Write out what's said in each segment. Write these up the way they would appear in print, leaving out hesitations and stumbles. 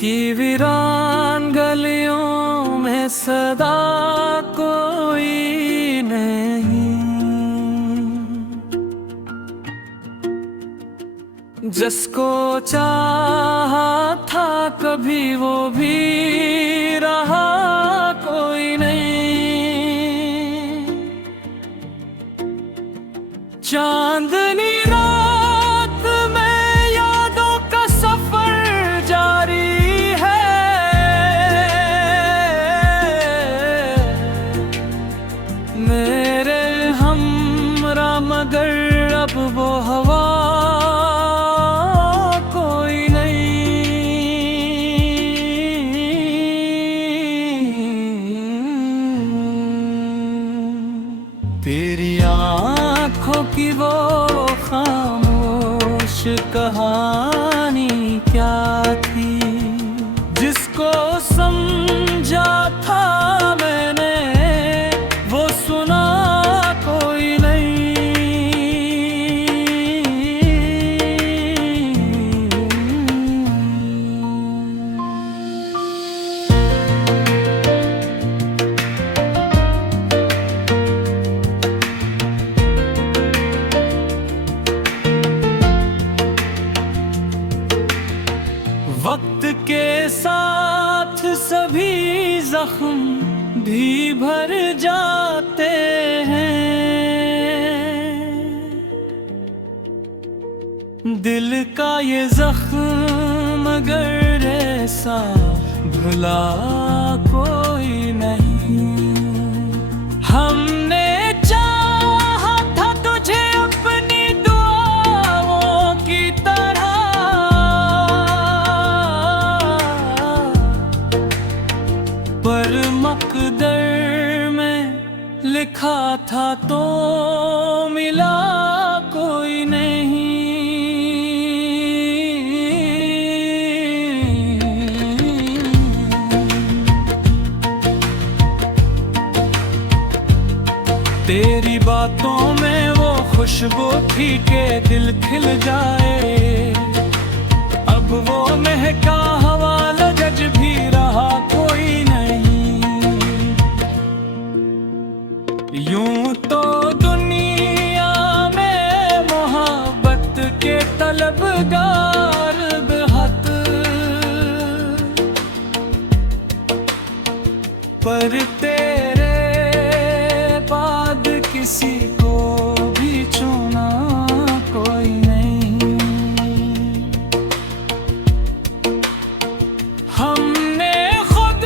की वीरान गलियों में सदा कोई नहीं, जिसको चाहा था कभी वो भी रहा कोई नहीं। चांदनी रात में यादों का सफर जारी है, मेरे हमरा मगर अब वो हवा कोई नहीं। तेरी आँखों की वो खामोश कहानी क्या थी, जिसको समझा था मैंने वो सुना कोई वक्त के साथ सभी जख्म भी भर जाते हैं, दिल का ये जख्म मगर ऐसा भुला कोई नहीं। हमने चाहा था तुझे अपनी दुआओं की तरह, पर मकदर में लिखा था तो मिला कोई नहीं। तेरी बातों में वो खुशबू थी के दिल खिल जाए, अब वो महका हवा लजज भी रहा कोई नहीं। यूं तो दुनिया में मोहब्बत के तलबगार बेहद, पर तेरे बाद किसी को भी चुना कोई नहीं। हमने खुद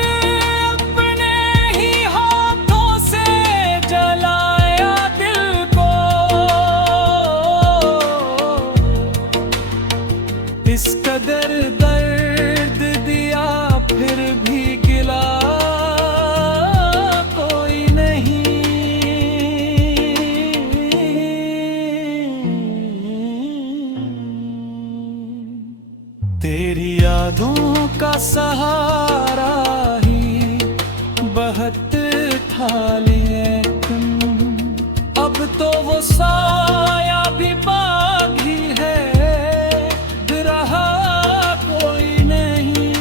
अपने ही हाथों से जलाया दिल को, इस कदर दर्द दिया फिर भी गिला कोई नहीं। तेरी यादों का सहारा ही बहत ठा लिए तुम, अब तो वो साया भी बागी है, रहा कोई नहीं।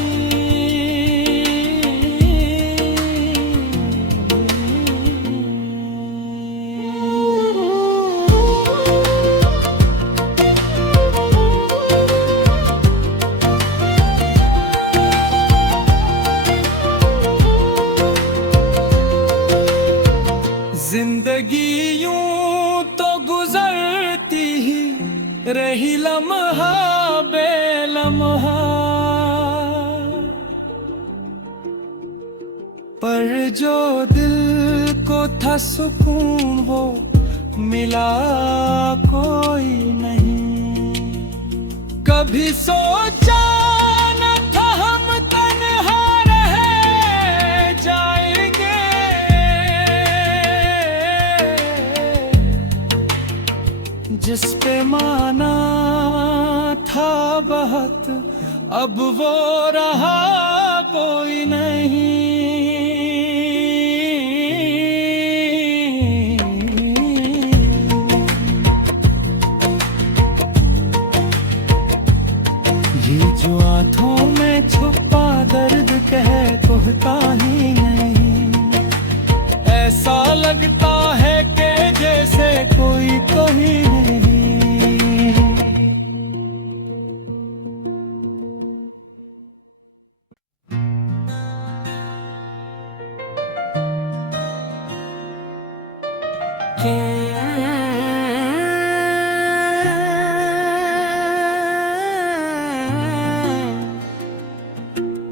जिंदगी यूं तो गुजरती ही रही लम्हा बेलम्हा, पर जो दिल को था सुकून वो मिला कोई नहीं। कभी सोचा न था हम तन्हा रह जाएंगे, जिस पे माना था बहुत अब वो रहा कोई नहीं। होता ही नहीं। ऐसा लगता है कि जैसे कोई कहीं नहीं।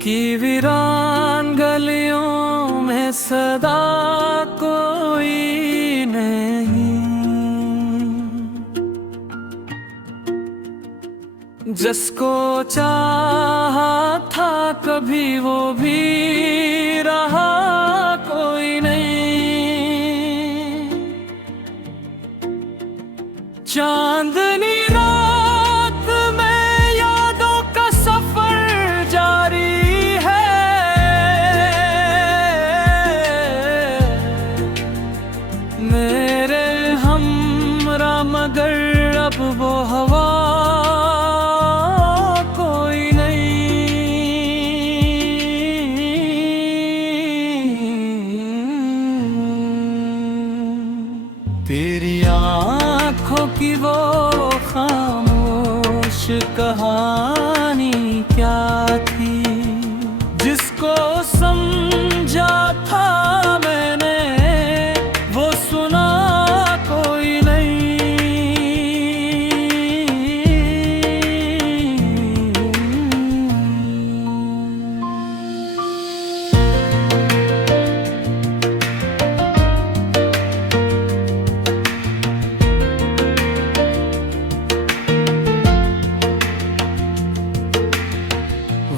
कि वीरान गलियों में सदा कोई नहीं, जिसको चाहा था कभी वो भी रहा कोई नहीं। चांदनी रात में यादों का सफर जारी है, मेरे हमरा मगर अब वो हवा कोई नहीं। तेरी आँखों की वो खामोश कहानी क्या थी, जिसको समझा था मैंने वो सुना कोई नहीं।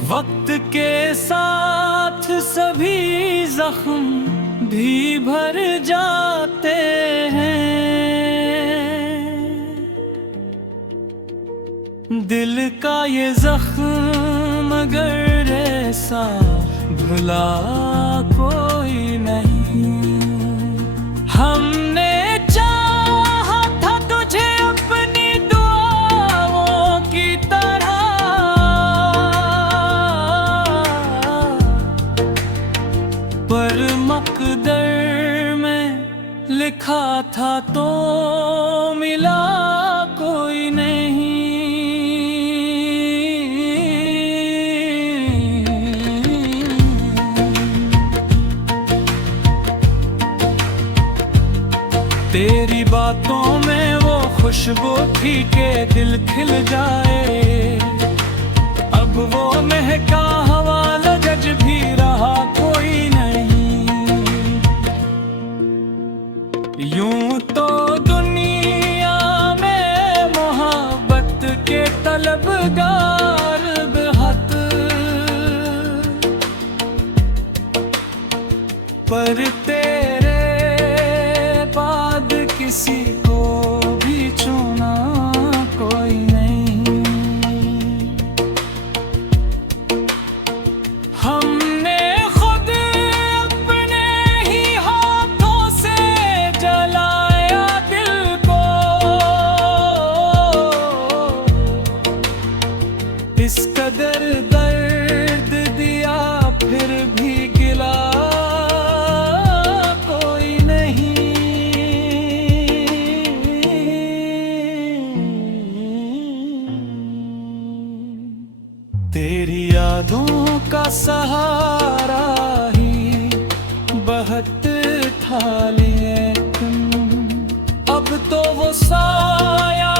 वक्त के साथ सभी जख्म भी भर जाते हैं, दिल का ये जख्म मगर ऐसा भुला कोई नहीं। हमने चाहा था तुझे अपनी दुआओं की तरह, पर मकदर में लिखा था तो मिला कोई नहीं। तेरी बातों में वो खुशबू थी के दिल खिल जाए, अब वो महका हवा लजज भी रहा कोई नहीं। यूं तो दुनिया में मोहब्बत के तलबगार बेहद, पर तेरे बाद किसी को भी चुना कोई नहीं। हमने खुद अपने ही हाथों से जलाया दिल को, इस कदर दर्द दिया फिर भी गिला कोई नहीं। तेरी यादों का सहारा ही बहत था लेकिन अब तो वो साया